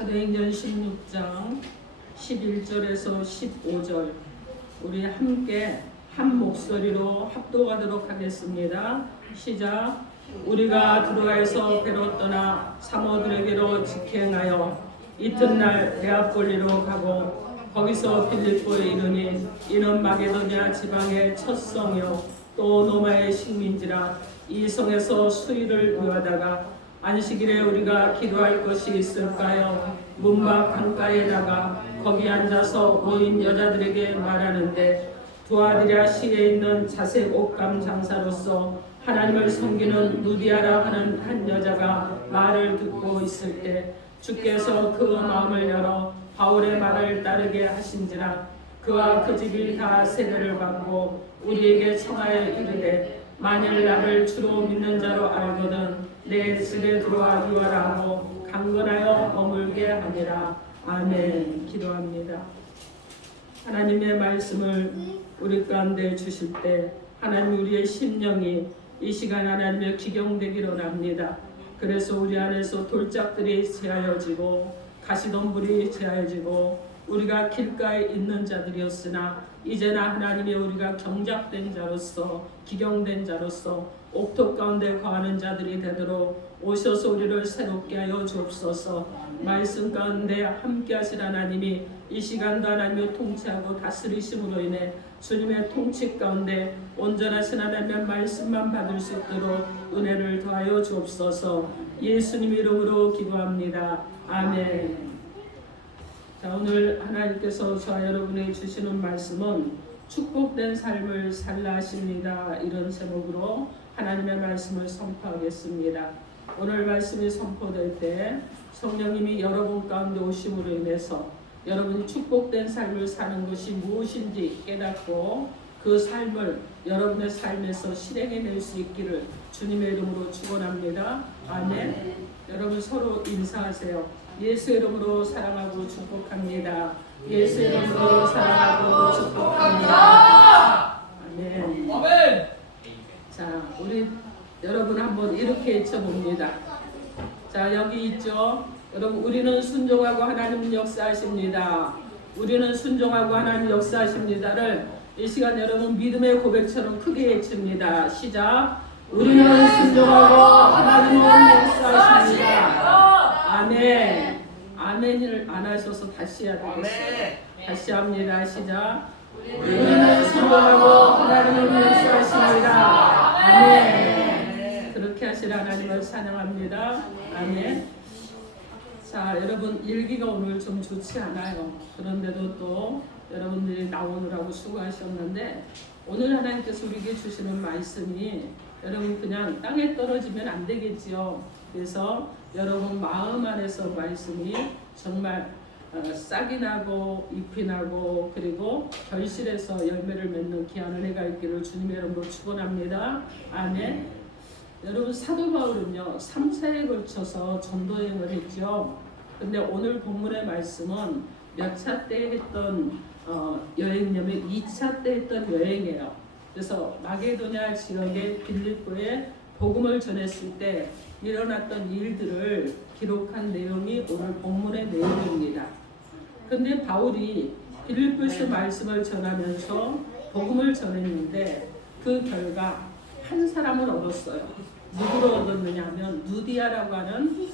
사도행전 16장 11절에서 15절 우리 함께 한 목소리로 합독하도록 하겠습니다. 시작. 우리가 드로아에서 배로 떠나 사모들에게로 직행하여 이튿날 데아폴리로 가고 거기서 빌립보에 이르니 이는 마게도냐 지방의 첫 성이요 또 로마의 식민지라. 이 성에서 수일을 구하다가 안식일에 우리가 기도할 것이 있을까요? 문밖 강가에 나가 거기 앉아서 모인 여자들에게 말하는데 두아디라 시에 있는 자색 옷감 장사로서 하나님을 섬기는 누디아라 하는 한 여자가 말을 듣고 있을 때 주께서 그 마음을 열어 바울의 말을 따르게 하신지라. 그와 그 집이 다 세례를 받고 우리에게 청하여 이르되 만일 나를 주로 믿는 자로 알거든 내 집에 들어와 유하라 하고 강건하여 머물게 하니라. 아멘. 기도합니다. 하나님의 말씀을 우리 가운데 주실 때 하나님 우리의 심령이 이 시간 하나님의 기경되기를 원합니다. 그래서 우리 안에서 돌짝들이 제하여지고 가시덤불이 제하여지고 우리가 길가에 있는 자들이었으나 이제나 하나님이 우리가 경작된 자로서 기경된 자로서 옥토 가운데 거하는 자들이 되도록 오셔서 우리를 새롭게 하여 주옵소서. 말씀 가운데 함께 하실 하나님이 이 시간도 하나님을 통치하고 다스리심으로 인해 주님의 통치 가운데 온전하신 하나님의 말씀만 받을 수 있도록 은혜를 더하여 주옵소서. 예수님 이름으로 기도합니다. 아멘. 자, 오늘 하나님께서 저와 여러분에게 주시는 말씀은 축복된 삶을 살라 하십니다. 이런 제목으로 하나님의 말씀을 선포하겠습니다. 오늘 말씀이 선포될 때 성령님이 여러분 가운데 오심으로 인해서 여러분이 축복된 삶을 사는 것이 무엇인지 깨닫고 그 삶을 여러분의 삶에서 실행해낼 수 있기를 주님의 이름으로 축원합니다. 아멘. 여러분 서로 인사하세요. 예수 이름으로 사랑하고 축복합니다. 예수 이름으로 사랑하고 축복합니다. 아멘. 아멘. 자, 우리 여러분 한번 이렇게 외쳐봅니다. 자, 여기 있죠. 여러분, 우리는 순종하고 하나님 역사하십니다. 우리는 순종하고 하나님 역사하십니다를 이 시간 여러분 믿음의 고백처럼 크게 외칩니다. 시작. 우리는 순종하고 하나님은 역사하십니다. 아멘. 아멘을 안 하셔서 다시 해야 되겠어요. 다시 합니다. 시작. 우리는 순종하고 하나님은 역사하십니다. 아멘. 그렇게 하실 하나님을 찬양합니다. 아멘. 자, 여러분 일기가 오늘 좀 좋지 않아요. 그런데도 또 여러분들이 나오느라고 수고하셨는데 오늘 하나님께서 우리에게 주시는 말씀이 여러분 그냥 땅에 떨어지면 안 되겠지요. 그래서 여러분 마음 안에서 말씀이 정말 싹이 나고 잎이 나고 그리고 결실해서 열매를 맺는 귀한 은혜가 있기를 주님의 이름으로 축원합니다. 아멘. 여러분 사도 바울은요 3차에 걸쳐서 전도여행을 했죠. 근데 오늘 본문의 말씀은 몇 차 때 했던 여행이냐면 2차 때 했던 여행이에요. 그래서 마게도냐 지역의 빌립보에 복음을 전했을 때 일어났던 일들을 기록한 내용이 오늘 본문의 내용입니다. 근데 바울이 빌립보에서 말씀을 전하면서 복음을 전했는데 그 결과 한 사람을 얻었어요. 누구를 얻었느냐 하면 누디아라고 하는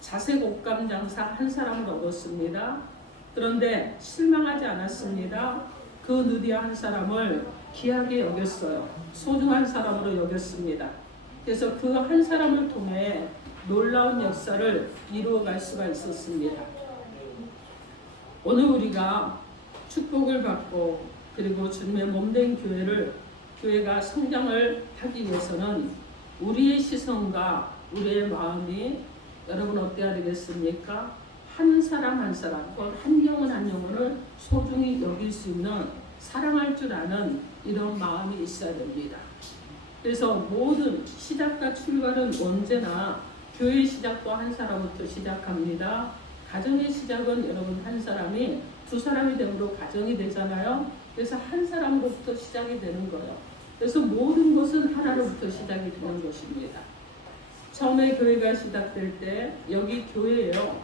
자색 옷감 장사 한 사람을 얻었습니다. 그런데 실망하지 않았습니다. 그 누디아 한 사람을 귀하게 여겼어요. 소중한 사람으로 여겼습니다. 그래서 그 한 사람을 통해 놀라운 역사를 이루어갈 수가 있었습니다. 오늘 우리가 축복을 받고 그리고 주님의 몸된 교회가 성장을 하기 위해서는 우리의 시선과 우리의 마음이 여러분 어때야 되겠습니까? 한 사람 한 사람, 한 영혼 한 영혼을 소중히 여길 수 있는 사랑할 줄 아는 이런 마음이 있어야 됩니다. 그래서 모든 시작과 출발은 언제나 교회의 시작도 한 사람부터 시작합니다. 가정의 시작은 여러분 한 사람이 두 사람이 되므로 가정이 되잖아요. 그래서 한 사람으로부터 시작이 되는 거예요. 그래서 모든 것은 하나로부터 시작이 되는 것입니다. 처음에 교회가 시작될 때 여기 교회예요.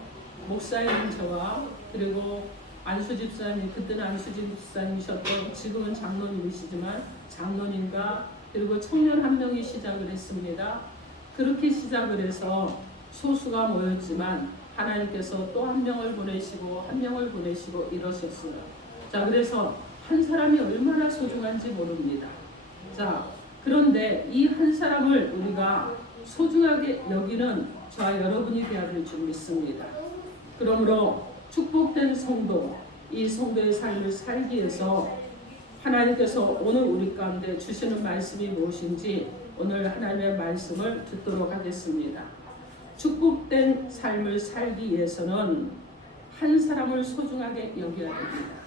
목사인 저와 그리고 안수 집사님, 그때는 안수 집사님이셨고 지금은 장로님이시지만 장로님과 그리고 청년 한 명이 시작을 했습니다. 그렇게 시작을 해서 소수가 모였지만 하나님께서 또 한 명을 보내시고 한 명을 보내시고 이러셨어요. 자, 그래서 한 사람이 얼마나 소중한지 모릅니다. 자, 그런데 이 한 사람을 우리가 소중하게 여기는 저와 여러분이 되어야 될 줄 믿습니다. 그러므로 축복된 성도, 이 성도의 삶을 살기 위해서 하나님께서 오늘 우리 가운데 주시는 말씀이 무엇인지 오늘 하나님의 말씀을 듣도록 하겠습니다. 축복된 삶을 살기 위해서는 한 사람을 소중하게 여겨야 됩니다.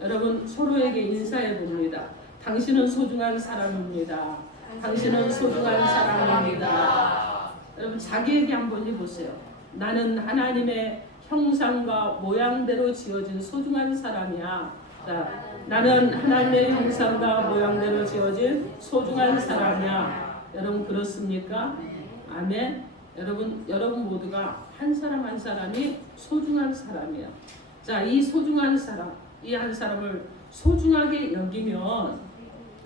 여러분 서로에게 인사해 봅니다. 당신은 소중한 사람입니다. 당신은 소중한 사람입니다. 여러분 자기에게 한번 해보세요. 나는 하나님의 형상과 모양대로 지어진 소중한 사람이야. 자, 나는 하나님의 형상과 모양대로 지어진 소중한 사람이야. 여러분 그렇습니까? 아멘. 여러분 모두가 한 사람 한 사람이 소중한 사람이야. 자, 이 소중한 사람, 이 한 사람을 소중하게 여기면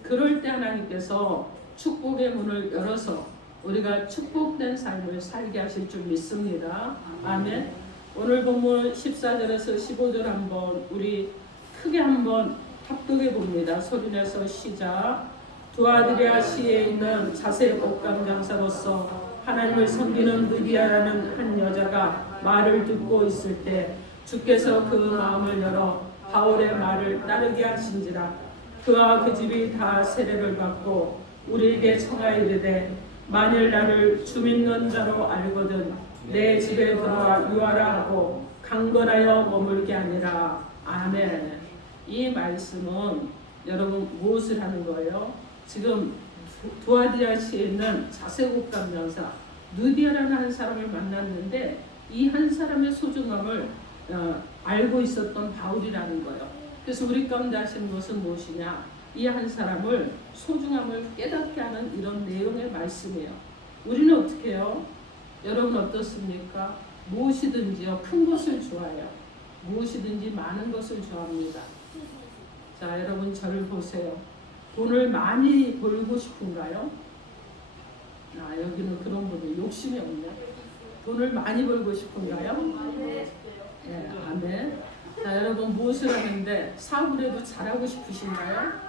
그럴 때 하나님께서 축복의 문을 열어서 우리가 축복된 삶을 살게 하실 줄 믿습니다. 아멘. 오늘 본문 14절에서 15절 한번 우리 크게 한번 합독해 봅니다. 소리내서 시작. 두아드리아시에 있는 자세 옷감 장사로서 하나님을 섬기는 느디아라는 한 여자가 말을 듣고 있을 때 주께서 그 마음을 열어 바울의 말을 따르게 하신지라. 그와 그 집이 다 세례를 받고 우리에게 청하여 이르되 만일 나를 주 믿는 자로 알거든 내 집에 들어와 유하라 하고 강건하여 머물게 하니라. 아멘. 이 말씀은 여러분 무엇을 하는 거예요? 지금 두아디아시에 있는 자세곡감 장사 느디아라는 한 사람을 만났는데 이 한 사람의 소중함을 알고 있었던 바울이라는 거예요. 그래서 우리 가운데 하시는 것은 무엇이냐? 이 한 사람을 소중함을 깨닫게 하는 이런 내용의 말씀이에요. 우리는 어떻게 해요? 여러분 어떻습니까? 무엇이든지요 큰 것을 좋아해요. 무엇이든지 많은 것을 좋아합니다. 자, 여러분 저를 보세요. 돈을 많이 벌고 싶은가요? 여기는 그런 분들 욕심이 없네. 돈을 많이 벌고 싶은가요? 네, 아멘. 자, 여러분 무엇을 하는데 사업을 해도 잘하고 싶으신가요?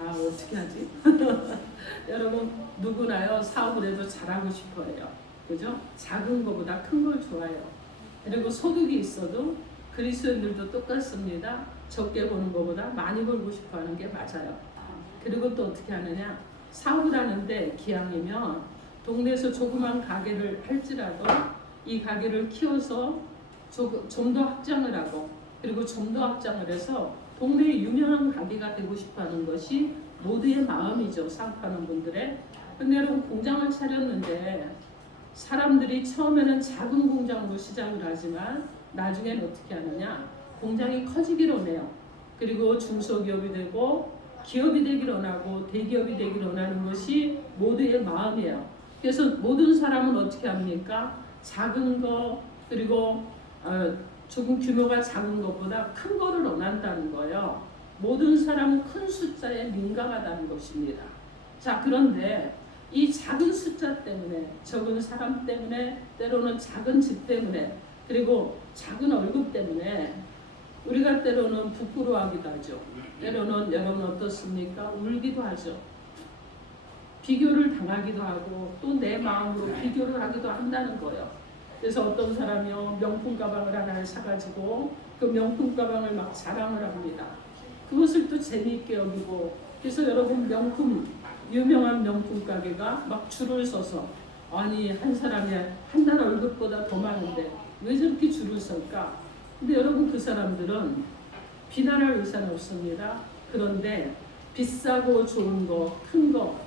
어떻게 하지? 여러분 누구나요 사업을 해도 잘하고 싶어해요. 그죠? 작은 것보다 큰 걸 좋아해요. 그리고 소득이 있어도 그리스도인들도 똑같습니다. 적게 버는 것보다 많이 벌고 싶어 하는 게 맞아요. 그리고 또 어떻게 하느냐? 사업을 하는데 기왕이면 동네에서 조그만 가게를 할지라도 이 가게를 키워서 좀 더 확장을 하고 그리고 좀 더 확장을 해서 동네의 유명한 가게가 되고 싶어 하는 것이 모두의 마음이죠. 사업하는 분들의. 근데 여러분 공장을 차렸는데 사람들이 처음에는 작은 공장으로 시작을 하지만 나중에는 어떻게 하느냐? 공장이 커지기를 원해요. 그리고 중소기업이 되고 기업이 되기를 원하고 대기업이 되기를 원하는 것이 모두의 마음이에요. 그래서 모든 사람은 어떻게 합니까? 작은 거 그리고 조금 규모가 작은 것보다 큰 거를 원한다는 거예요. 모든 사람은 큰 숫자에 민감하다는 것입니다. 자, 그런데 이 작은 숫자 때문에 적은 사람 때문에 때로는 작은 집 때문에 그리고 작은 월급 때문에 우리가 때로는 부끄러워하기도 하죠. 때로는 여러분 어떻습니까? 울기도 하죠. 비교를 당하기도 하고 또 내 마음으로 비교를 하기도 한다는 거예요. 그래서 어떤 사람이요 명품 가방을 하나를 사가지고 그 명품 가방을 막 자랑을 합니다. 그것을 또 재미있게 여기고 그래서 여러분 유명한 명품 가게가 막 줄을 서서 아니 한 사람이 한 달 월급보다 더 많은데 왜 저렇게 줄을 설까? 근데 여러분 그 사람들은 비난할 의사는 없습니다. 그런데 비싸고 좋은 거, 큰 거,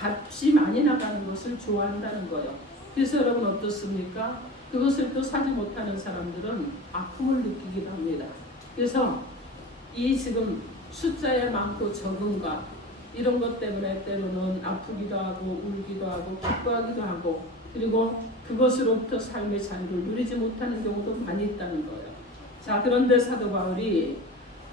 값이 많이 나가는 것을 좋아한다는 거예요. 그래서 여러분 어떻습니까? 그것을 또 사지 못하는 사람들은 아픔을 느끼기도 합니다. 그래서 이 지금 숫자에 많고 적음과 이런 것 때문에 때로는 아프기도 하고 울기도 하고 기뻐하기도 하고 그리고 그것으로부터 삶의 자유를 누리지 못하는 경우도 많이 있다는 거예요. 자, 그런데 사도 바울이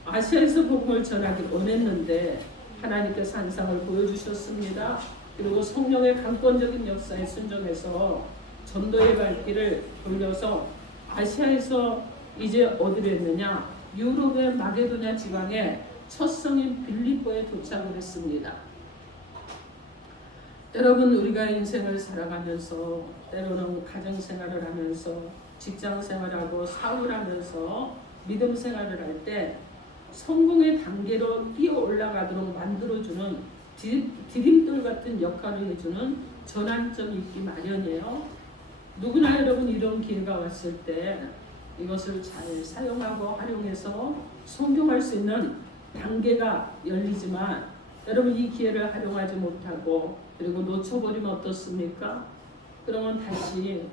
아시아에서 복음을 전하기 원했는데 하나님께서 한상을 보여주셨습니다. 그리고 성령의 강권적인 역사에 순종해서 전도의 발길을 돌려서 아시아에서 이제 어디로 했느냐? 유럽의 마게도냐 지방의 첫 성인 빌립보에 도착을 했습니다. 여러분, 우리가 인생을 살아가면서 때로는 가정생활을 하면서 직장생활하고 사업하면서 믿음 생활을 할 때 성공의 단계로 뛰어 올라가도록 만들어주는 디딤돌 같은 역할을 해주는 전환점이 있기 마련이에요. 누구나 여러분 이런 기회가 왔을 때 이것을 잘 사용하고 활용해서 성공할 수 있는 단계가 열리지만 여러분 이 기회를 활용하지 못하고 그리고 놓쳐버리면 어떻습니까? 그러면 다시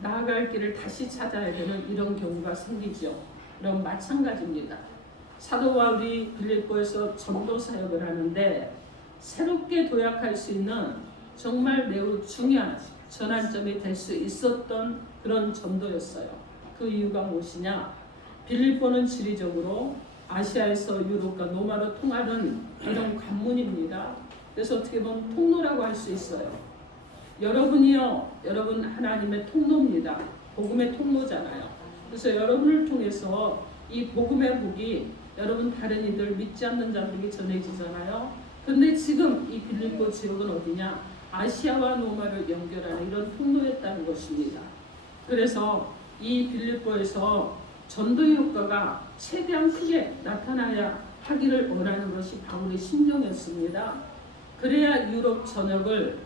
나아갈 길을 다시 찾아야 되는 이런 경우가 생기죠. 그럼 마찬가지입니다. 사도 바울이 빌립보에서 전도 사역을 하는데 새롭게 도약할 수 있는 정말 매우 중요한 전환점이 될 수 있었던 그런 전도였어요. 그 이유가 무엇이냐? 빌립보는 지리적으로 아시아에서 유럽과 로마로 통하는 이런 관문입니다. 그래서 어떻게 보면 통로라고 할 수 있어요. 여러분이요, 여러분 하나님의 통로입니다. 복음의 통로잖아요. 그래서 여러분을 통해서 이 복음의 복이 여러분 다른 이들 믿지 않는 자들에게 전해지잖아요. 그런데 지금 이 빌립보 지역은 어디냐? 아시아와 로마를 연결하는 이런 통로였다는 것입니다. 그래서 이 빌립보에서 전도의 효과가 최대한 크게 나타나야 하기를 원하는 것이 바울의 심정이었습니다. 그래야 유럽 전역을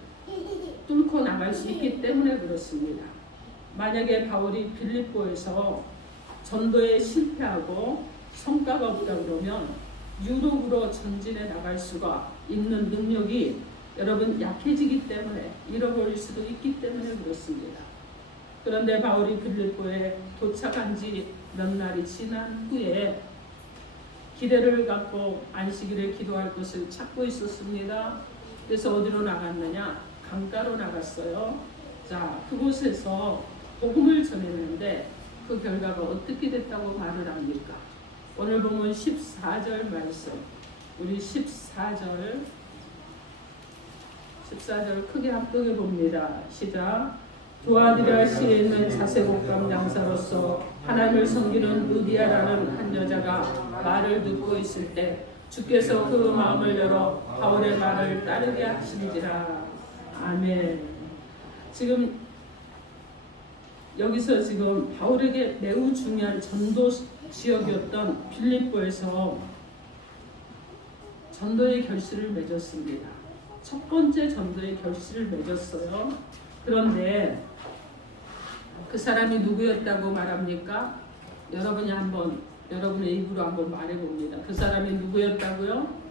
뚫고 나갈 수 있기 때문에 그렇습니다. 만약에 바울이 빌립보에서 전도에 실패하고 성과가 없다 그러면 유럽으로 전진해 나갈 수가 있는 능력이 여러분 약해지기 때문에 잃어버릴 수도 있기 때문에 그렇습니다. 그런데 바울이 빌립보에 도착한 지 몇 날이 지난 후에 기대를 갖고 안식일에 기도할 것을 찾고 있었습니다. 그래서 어디로 나갔느냐? 강가로 나갔어요. 자, 그곳에서 복음을 전했는데 그 결과가 어떻게 됐다고 말을 합니까? 오늘 보면 14절 말씀, 우리 14절 크게 합독해 봅니다. 시작. 두아디라 시에 있는 자세곡감 장사로서 하나님을 섬기는 루디아라는 한 여자가 말을 듣고 있을 때 주께서 그 마음을 열어 바울의 말을 따르게 하시니라. 아멘. 지금 여기서 지금 바울에게 매우 중요한 전도 지역이었던 빌립보에서 전도의 결실을 맺었습니다. 첫 번째 전도의 결실을 맺었어요. 그런데 그 사람이 누구였다고 말합니까? 여러분이 한번 여러분의 입으로 한번 말해봅니다. 그 사람이 누구였다고요?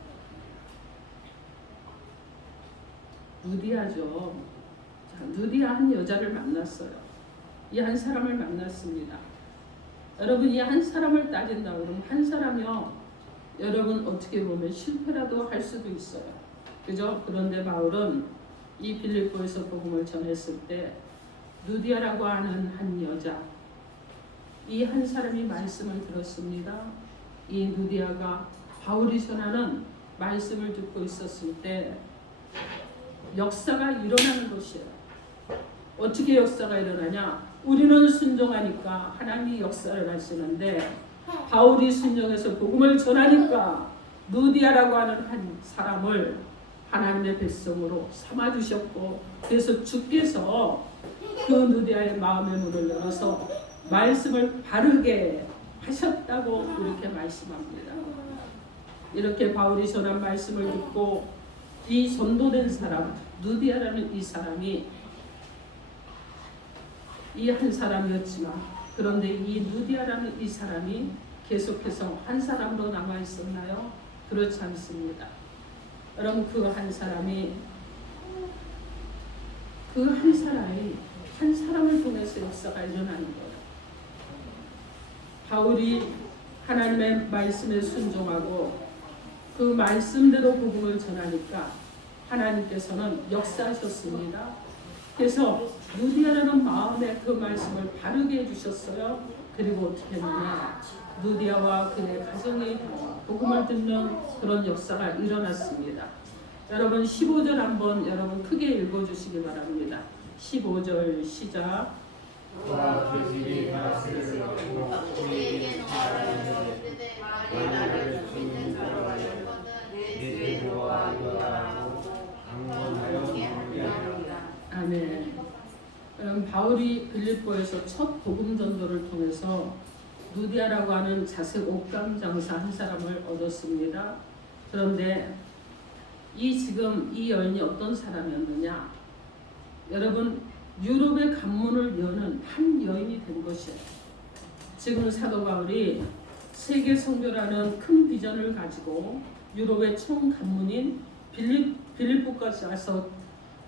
루디아죠. 자, 루디아 한 여자를 만났어요. 이 한 사람을 만났습니다. 여러분 이 한 사람을 따진다 그러면 한 사람이요. 여러분 어떻게 보면 실패라도 할 수도 있어요. 그죠? 그런데 바울은 이 빌립보에서 복음을 전했을 때 루디아라고 하는 한 여자, 이 한 사람이 말씀을 들었습니다. 이 루디아가 바울이 전하는 말씀을 듣고 있었을 때 역사가 일어나는 것이에요. 어떻게 역사가 일어나냐? 우리는 순종하니까 하나님이 역사를 하시는데 바울이 순종해서 복음을 전하니까 루디아라고 하는 한 사람을 하나님의 백성으로 삼아주셨고 그래서 주께서 그 루디아의 마음의 문을 열어서 말씀을 바르게 하셨다고 이렇게 말씀합니다. 이렇게 바울이 전한 말씀을 듣고 이 전도된 사람 루디아라는 이 사람이 이 한 사람이었지만 그런데 이 루디아라는 이 사람이 계속해서 한 사람으로 남아 있었나요? 그렇지 않습니다. 여러분 그 한 사람이 한 사람을 통해서 역사가 일어나는 거예요. 바울이 하나님의 말씀에 순종하고 그 말씀대로 복음을 전하니까 하나님께서는 역사하셨습니다. 그래서 누디아라는 마음에 그 말씀을 바르게 해주셨어요. 그리고 어떻게 했느냐, 누디아와 그의 가정이 복음을 듣는 그런 역사가 일어났습니다. 여러분 15절 한번 여러분 크게 읽어주시기 바랍니다. 15절 시작. 아멘. 바울이 빌립보에서 첫 복음 전도를 통해서 누디아라고 하는 자색 옷감 장사 한 사람을 얻었습니다. 그런데 지금 이 여인이 어떤 사람이었느냐? 여러분 유럽의 관문을 여는 한 여인이 된 것이에요. 지금 사도 바울이 세계 선교라는 큰 비전을 가지고 유럽의 총 관문인 빌립보까지 와서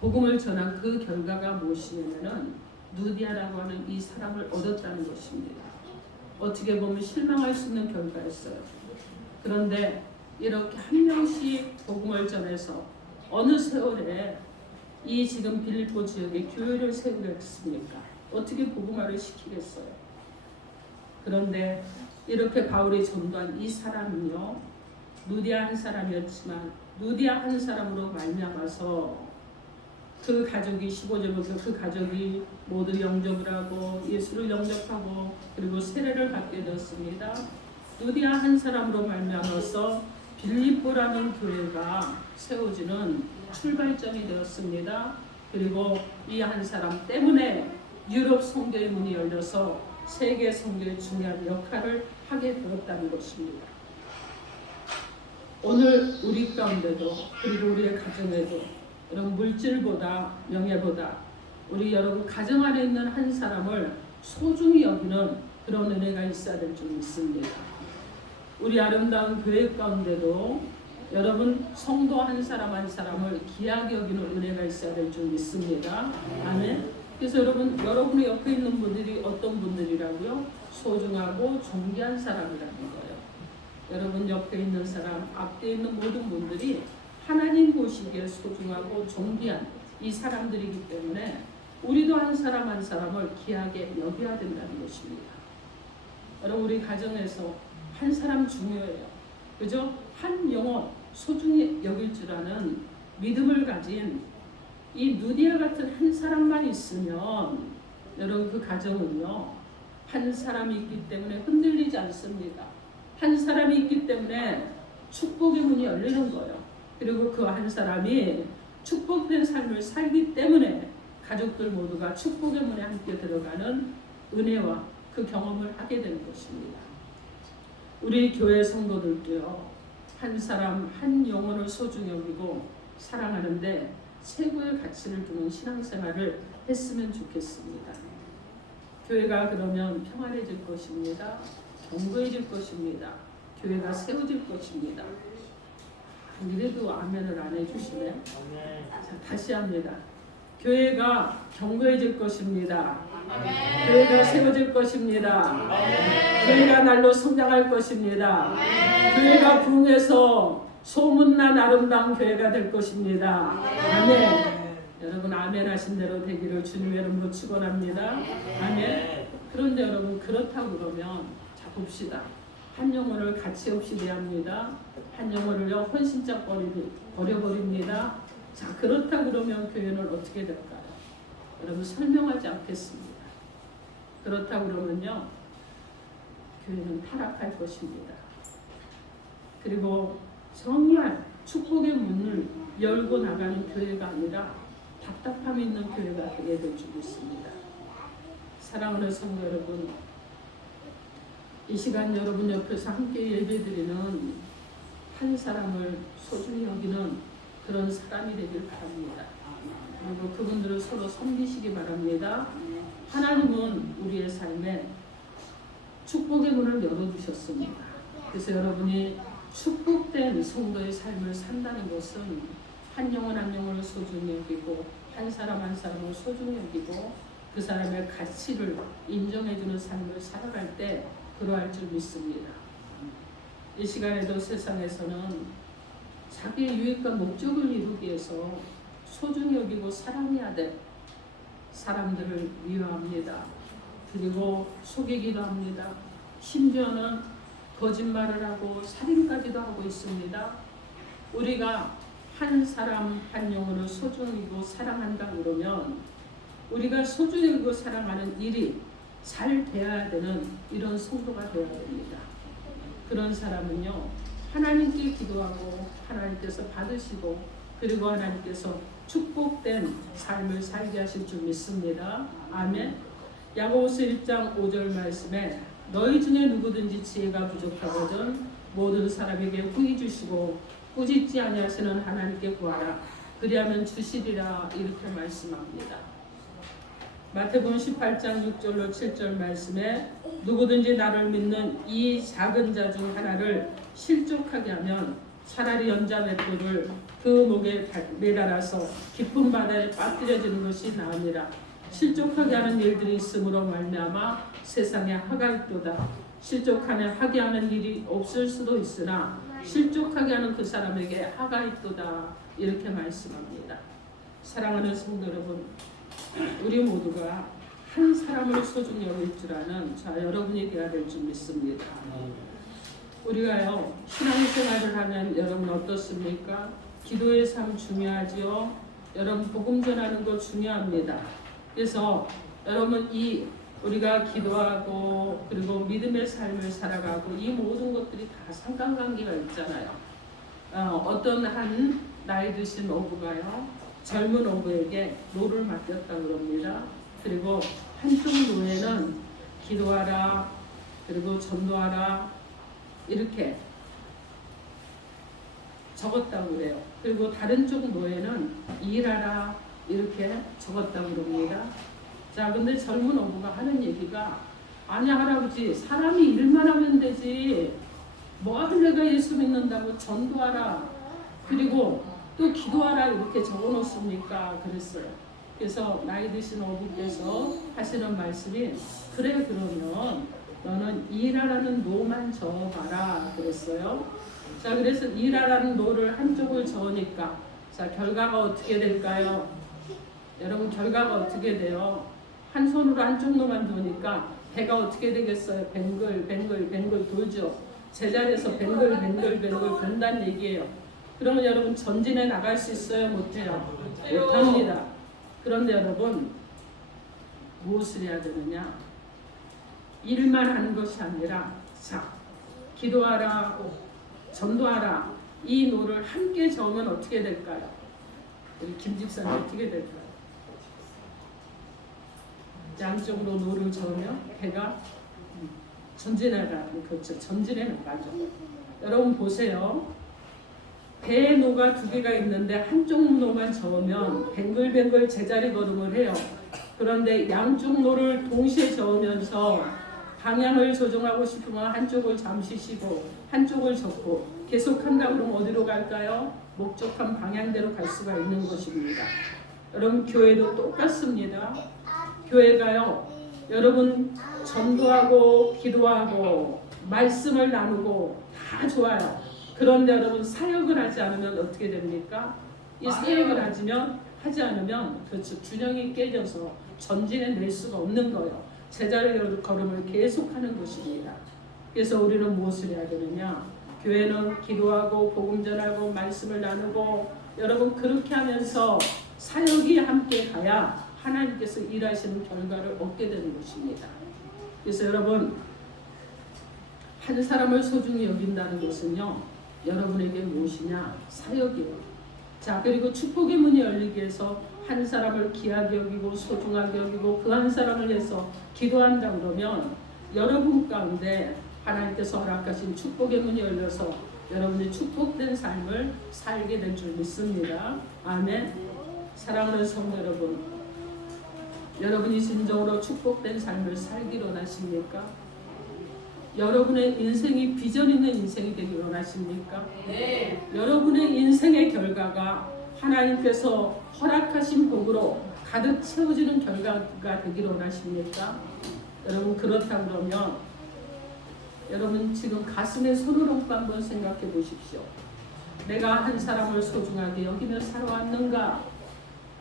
복음을 전한 그 결과가 무엇이냐면은 누디아라고 하는 이 사람을 얻었다는 것입니다. 어떻게 보면 실망할 수 있는 결과였어요. 그런데 이렇게 한 명씩 복음을 전해서 어느 세월에 이 지금 빌립보 지역에 교회를 세우겠습니까? 어떻게 복음화를 시키겠어요? 그런데 이렇게 바울이 전도한 이 사람은요, 누디아 한 사람이었지만 누디아 한 사람으로 말미암아서 그 가족이 15절부터 그 가족이 모두 영접을 하고 예수를 영접하고 그리고 세례를 받게 되었습니다. 누디아 한 사람으로 말미암아서 빌립보라는 교회가 세워지는 출발점이 되었습니다. 그리고 이 한 사람 때문에 유럽 선교의 문이 열려서 세계 선교의 중요한 역할을 하게 되었다는 것입니다. 오늘 우리 가운데도 그리고 우리의 가정에도 여러분 물질보다 명예보다 우리 여러분 가정 안에 있는 한 사람을 소중히 여기는 그런 은혜가 있어야 될 줄 믿습니다. 우리 아름다운 교회 가운데도 여러분 성도 한 사람 한 사람을 귀하게 여기는 은혜가 있어야 될 줄 믿습니다. 아멘. 그래서 여러분의 옆에 있는 분들이 어떤 분들이라고요? 소중하고 존귀한 사람이라는 거예요. 여러분 옆에 있는 사람, 앞에 있는 모든 분들이 하나님 보시기에 소중하고 존귀한 이 사람들이기 때문에 우리도 한 사람 한 사람을 귀하게 여겨야 된다는 것입니다. 여러분 우리 가정에서 한 사람 중요해요. 그죠? 한 영혼 소중히 여길 줄 아는 믿음을 가진 이 누디아 같은 한 사람만 있으면 여러분 그 가정은요 한 사람이 있기 때문에 흔들리지 않습니다. 한 사람이 있기 때문에 축복의 문이 열리는 거예요. 그리고 그 한 사람이 축복된 삶을 살기 때문에 가족들 모두가 축복의 문에 함께 들어가는 은혜와 그 경험을 하게 되는 것입니다. 우리 교회 성도들도요 한 사람 한 영혼을 소중히 여기고 사랑하는데 최고의 가치를 두는 신앙생활을 했으면 좋겠습니다. 교회가 그러면 평안해질 것입니다. 견고해질 것입니다. 교회가 세워질 것입니다. 이래도 아멘을 안 해주시네. 자, 다시 합니다. 교회가 견고해질 것입니다. 교회가 세워질 것입니다. 교회가 날로 성장할 것입니다. 교회가 부흥해서 소문난 아름다운 교회가 될 것입니다. 아멘. 여러분 아멘 하신 대로 되기를 주님의 이름으로 축원합니다. 아멘. 그런데 여러분 그렇다고 그러면 자 봅시다. 한 영혼을 가치 없이 대합니다. 한 영혼을요 헌신짝 버려버립니다. 자 그렇다 그러면 교회는 어떻게 될까요? 여러분 설명하지 않겠습니다. 그렇다 그러면요 교회는 타락할 것입니다. 그리고 정말 축복의 문을 열고 나가는 교회가 아니라 답답함이 있는 교회가 되게 될 줄 믿습니다. 사랑하는 성도 여러분, 이 시간 여러분 옆에서 함께 예배드리는 한 사람을 소중히 여기는 그런 사람이 되길 바랍니다. 그리고 그분들을 서로 섬기시기 바랍니다. 하나님은 우리의 삶에 축복의 문을 열어두셨습니다. 그래서 여러분이 축복된 성도의 삶을 산다는 것은 한 영혼 한 영혼을 소중히 여기고 한 사람 한 사람을 소중히 여기고 그 사람의 가치를 인정해주는 삶을 살아갈 때 그러할 줄 믿습니다. 이 시간에도 세상에서는 자기의 유익과 목적을 이루기 위해서 소중히 여기고 사랑해야 될 사람들을 미워합니다. 그리고 속이기도 합니다. 심지어는 거짓말을 하고 살인까지도 하고 있습니다. 우리가 한 사람 한 영혼을 소중히고 사랑한다 그러면 우리가 소중히고 사랑하는 일이 잘 돼야 되는 이런 성도가 되어야 됩니다. 그런 사람은요, 하나님께 기도하고 하나님께서 받으시고 그리고 하나님께서 축복된 삶을 살게 하실 줄 믿습니다. 아멘. 야고보서 1장 5절 말씀에 너희 중에 누구든지 지혜가 부족하거든 모든 사람에게 후히 주시고 꾸짖지 아니하시는 하나님께 구하라 그리하면 주시리라 이렇게 말씀합니다. 마태복음 18장 6절로 7절 말씀에 누구든지 나를 믿는 이 작은 자 중 하나를 실족하게 하면 차라리 연자 맷돌을 그 목에 매달아서 깊은 바다에 빠뜨려지는 것이 나으니라. 실족하게 하는 일들이 있으므로 말미암아 세상에 화가 있도다. 실족하면 하게 하는 일이 없을 수도 있으나 실족하게 하는 그 사람에게 화가 있도다. 이렇게 말씀합니다. 사랑하는 성도 여러분, 우리 모두가 한 사람을 소중히 여길 줄 아는 여러분이 되어야 될 줄 믿습니다. 우리가요, 신앙생활을 하면 여러분 어떻습니까? 기도의 삶 중요하지요. 여러분 복음 전하는 거 중요합니다. 그래서 여러분 우리가 기도하고 그리고 믿음의 삶을 살아가고 이 모든 것들이 다 상관관계가 있잖아요. 어떤 한 나이 드신 어부가요, 젊은 어부에게 노를 맡겼다 그럽니다. 그리고 한쪽 노에는 기도하라 그리고 전도하라 이렇게 적었다고 그래요. 그리고 다른 쪽 노에는 일하라 이렇게 적었다고 그럽니다. 자, 근데 젊은 어부가 하는 얘기가 아니야 할아버지, 사람이 일만 하면 되지 뭐하러 내가 예수 믿는다고 전도하라 그리고 또 기도하라 이렇게 적어놓습니까? 그랬어요. 그래서 나이 드신 어부께서 하시는 말씀이 그래 그러면 너는 일하라는 노만 적어봐라 그랬어요. 자, 그래서 일하라는 노를 한쪽을 적으니까 자, 결과가 어떻게 될까요? 여러분 결과가 어떻게 돼요? 한 손으로 한쪽 노만 도니까 배가 어떻게 되겠어요? 뱅글 돌죠. 제자리에서 뱅글 돈다는 얘기예요. 그러면 여러분 전진에 나갈 수 있어요? 못해요? 못합니다. 그런데 여러분 무엇을 해야 되느냐? 일만 하는 것이 아니라 자, 기도하라, 전도하라 이 노를 함께 적으면 어떻게 될까요? 우리 김 집사님 어떻게 될까요? 양쪽으로 노를 적으면 배가 전진하라, 그렇죠. 전진해 나가죠. 여러분 보세요. 배의 노가 두 개가 있는데 한쪽 노만 저으면 뱅글뱅글 제자리 걸음을 해요. 그런데 양쪽 노를 동시에 저으면서 방향을 조정하고 싶으면 한쪽을 잠시 쉬고 한쪽을 접고 계속한다 그러면 어디로 갈까요? 목적한 방향대로 갈 수가 있는 것입니다. 여러분 교회도 똑같습니다. 교회가요, 여러분 전도하고 기도하고 말씀을 나누고 다 좋아요. 그런데 여러분 사역을 하지 않으면 어떻게 됩니까? 이 사역을 하지 않으면 그렇죠. 균형이 깨져서 전진해 낼 수가 없는 거예요. 제자리 걸음을 계속하는 것입니다. 그래서 우리는 무엇을 해야 되느냐? 교회는 기도하고 복음 전하고 말씀을 나누고 여러분 그렇게 하면서 사역이 함께 가야 하나님께서 일하시는 결과를 얻게 되는 것입니다. 그래서 여러분 한 사람을 소중히 여긴다는 것은요, 여러분에게 무엇이냐? 사역이에요. 자, 그리고 축복의 문이 열리기 위해서 한 사람을 귀하게 여기고 소중하게 여기고 그 한 사람을 위해서 기도한다 그러면 여러분 가운데 하나님께서 허락하신 축복의 문이 열려서 여러분이 축복된 삶을 살게 될 줄 믿습니다. 아멘. 사랑하는 성도 여러분, 여러분이 진정으로 축복된 삶을 살기로 원하십니까? 여러분의 인생이 비전 있는 인생이 되기 원하십니까? 네. 여러분의 인생의 결과가 하나님께서 허락하신 복으로 가득 채워지는 결과가 되기를 원하십니까? 여러분 그렇다 그러면 여러분 지금 가슴에 손을 얹고 한번 생각해 보십시오. 내가 한 사람을 소중하게 여기며 살아왔는가?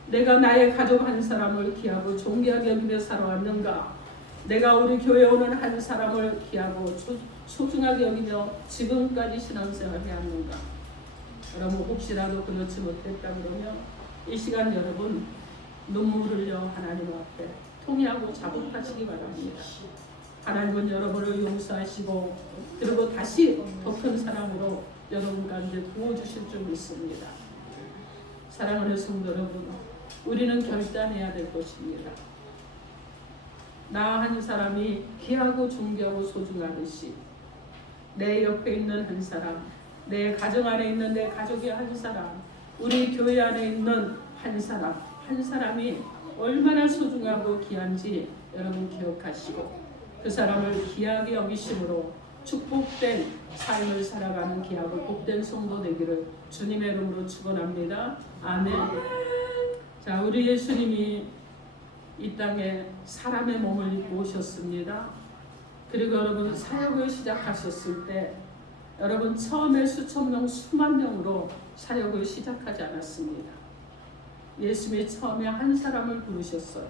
내가 나의 가족 한 사람을 귀하고 존귀하게 여기며 살아왔는가? 내가 우리 교회 오는 한 사람을 귀하고 소중하게 여기며 지금까지 신앙생활을 해왔는가? 여러분 혹시라도 그렇지 못했다 그러면 이 시간 여러분 눈물 흘려 하나님 앞에 통회하고 자복하시기 바랍니다. 하나님은 여러분을 용서하시고 그리고 다시 더 큰 사랑으로 여러분 가운데 부어주실 줄 믿습니다. 사랑하는 성도 여러분, 우리는 결단해야 될 것입니다. 나 한 사람이 귀하고 존귀하고 소중하듯이 내 옆에 있는 한 사람, 내 가정 안에 있는 내 가족의 한 사람, 우리 교회 안에 있는 한 사람, 한 사람이 얼마나 소중하고 귀한지 여러분 기억하시고 그 사람을 귀하게 여기심으로 축복된 삶을 살아가는 귀하고 복된 성도 되기를 주님의 이름으로 축원합니다. 아멘. 자, 우리 예수님이 이 땅에 사람의 몸을 입고 오셨습니다. 그리고 여러분 사역을 시작하셨을 때 여러분 처음에 수천 명, 수만 명으로 사역을 시작하지 않았습니다. 예수님이 처음에 한 사람을 부르셨어요.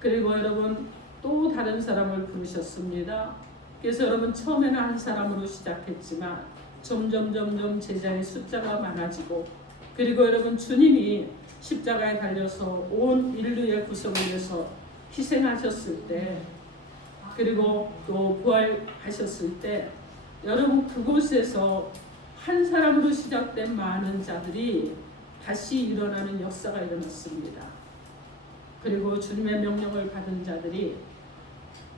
그리고 여러분 또 다른 사람을 부르셨습니다. 그래서 여러분 처음에는 한 사람으로 시작했지만 점점 제자의 숫자가 많아지고 그리고 여러분 주님이 십자가에 달려서 온 인류의 구속을 위해서 희생하셨을 때 그리고 또 부활하셨을 때 여러분 그곳에서 한 사람으로 시작된 많은 자들이 다시 일어나는 역사가 일어났습니다. 그리고 주님의 명령을 받은 자들이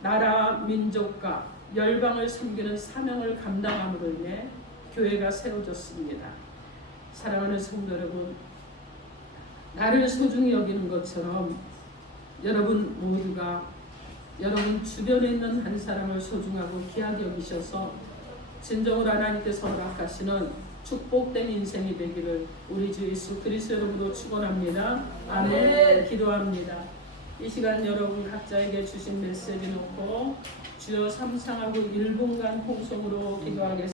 나라, 민족과 열방을 섬기는 사명을 감당함으로 인해 교회가 세워졌습니다. 사랑하는 성도 여러분, 나를 소중히 여기는 것처럼 여러분 모두가 여러분 주변에 있는 한 사람을 소중하고 귀하게 여기셔서 진정으로 하나님께서 허락하시는 축복된 인생이 되기를 우리 주 예수 그리스도 이름으로 축원합니다. 아멘. 기도합니다. 이 시간 여러분 각자에게 주신 메시지 놓고 주여 삼상하고 1분간 통성으로 기도하겠습니다.